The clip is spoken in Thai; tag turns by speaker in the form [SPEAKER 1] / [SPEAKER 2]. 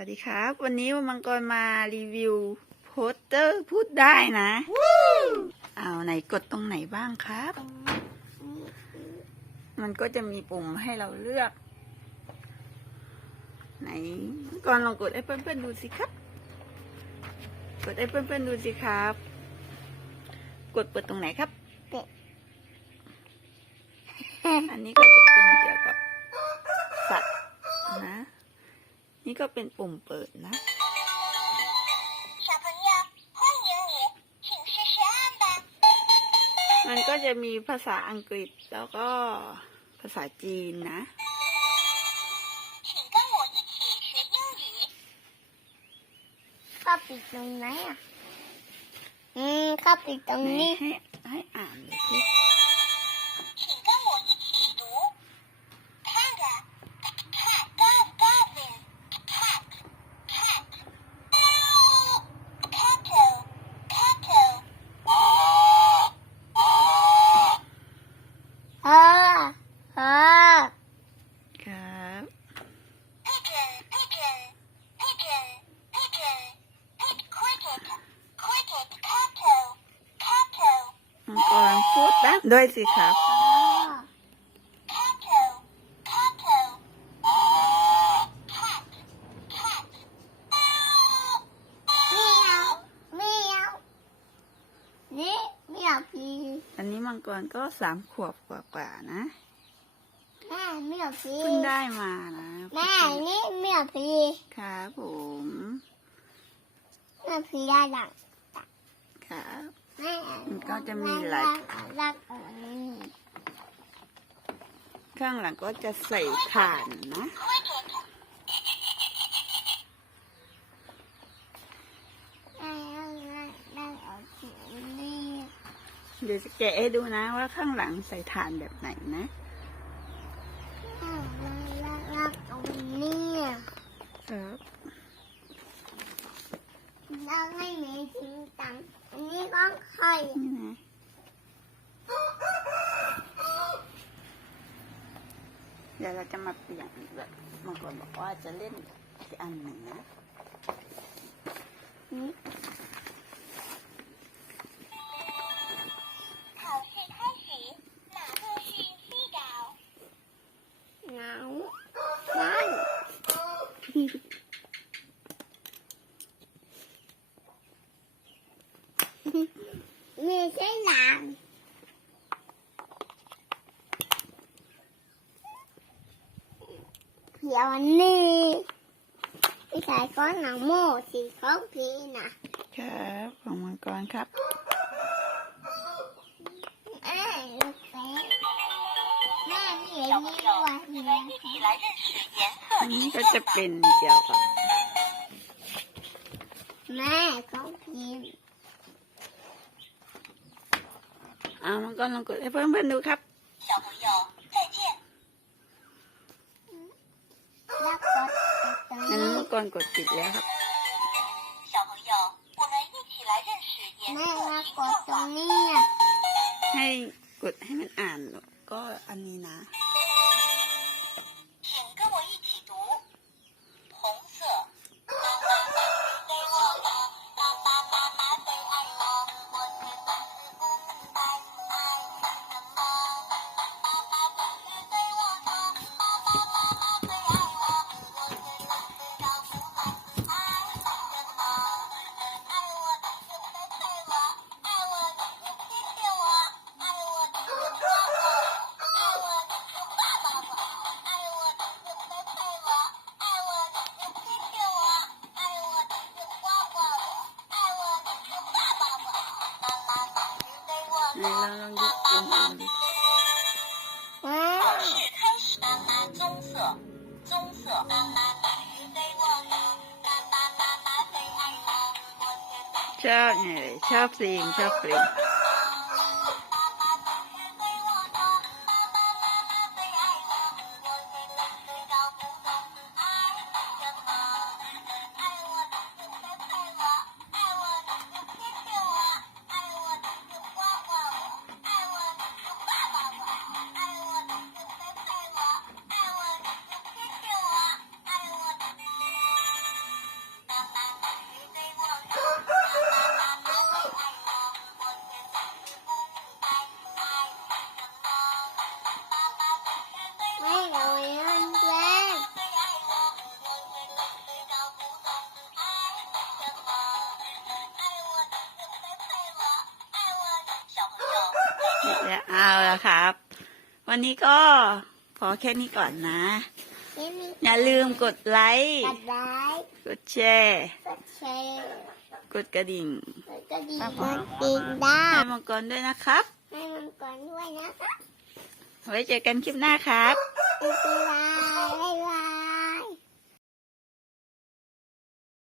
[SPEAKER 1] วัสดีครับ วันนี้มังกรมารีวิวโพสเตอร์พูดได้นะเอาไหนกดตรงไหนบ้างครับ มันก็จะมีปุ่มให้เราเลือก ไหนมังกรลองกดให้เพื่อนๆดูสิครับ กดให้เพื่อนๆดูสิครับ กดเปิดตรงไหนครับอันนี้ก็จะเป็นเกี่ยวกับสัตว์นะ นี่ก็เป็นปุ่มเปิดนะมันก็จะมีภาษาอังกฤษแล้วก็ภาษาจีนนะ
[SPEAKER 2] ข้าปิดตรงไหนอะ อืม ข้าปิดตรงนี้
[SPEAKER 1] ดตามด้วยสิครับ
[SPEAKER 2] cattle cattle cat cat เมียวเมียวนี่เมียวพี
[SPEAKER 1] อันนี้มังกรก็สามขวบกว่าๆนะ
[SPEAKER 2] แม่เมียวพี
[SPEAKER 1] เพิ่งได้มานะ
[SPEAKER 2] แม่นี่เมียวพี
[SPEAKER 1] ครับผม
[SPEAKER 2] เมียวพีได้หลัง
[SPEAKER 1] ครับ
[SPEAKER 2] แม่
[SPEAKER 1] มันก็จะมีหลาย
[SPEAKER 2] รักอันนี้
[SPEAKER 1] ข้างหลังก็จะใส่ถ่านนะ
[SPEAKER 2] ได้ได้ได้เอาสีนี้
[SPEAKER 1] เดี๋ยวจะแกะให้ดูนะว่าข้างหลังใส่ถ่านแบบไหนนะ
[SPEAKER 2] รักรักตรงนี้
[SPEAKER 1] ครับ
[SPEAKER 2] รักให้มีจริงจัง บ้างใคร
[SPEAKER 1] นี่นะเดี๋ยวเราจะมาเปลี่ยนแบบบางคนบอกว่าจะเล่นอีกอันหนึ่งนะ
[SPEAKER 2] นี่เหงาบ้าน ดี๋ยวนี้พี่ชายก้อนหนังโม่สีของพี่นะครับ
[SPEAKER 1] ของมังกรครับ
[SPEAKER 2] นี่น
[SPEAKER 1] ก็จะเป็นเกี่ยวกับ
[SPEAKER 2] แม่ของพี่
[SPEAKER 1] เอามังกรลองกดให้เพื่อนๆดูครับ
[SPEAKER 2] ก้
[SPEAKER 1] อนกดปิดแล้วครับ
[SPEAKER 2] แม่มากดตรงนี้
[SPEAKER 1] ให้กดให้มันอ่านก็อันนี้นะ
[SPEAKER 3] 来啦，让个我们努力。啊！小女，小不灵，小不灵。
[SPEAKER 1] จะเอาละครับ วันนี้ก็พอแค่นี้ก่อนนะ
[SPEAKER 2] เอ็มมี่
[SPEAKER 1] อย่าลืมกดไลค์
[SPEAKER 2] กดไลค์
[SPEAKER 1] กดแชร์
[SPEAKER 2] กดแชร์
[SPEAKER 1] กดกระดิ่ง
[SPEAKER 2] กดกระดิ่งกดติดดา
[SPEAKER 1] ให้
[SPEAKER 2] ว
[SPEAKER 1] มังกรด้วยนะครับ
[SPEAKER 2] ให้มันก่อนด้วยนะคะ
[SPEAKER 1] ไว้เจอกันคลิปหน้าครับ
[SPEAKER 2] บ๊ายบายบ๊ายบาย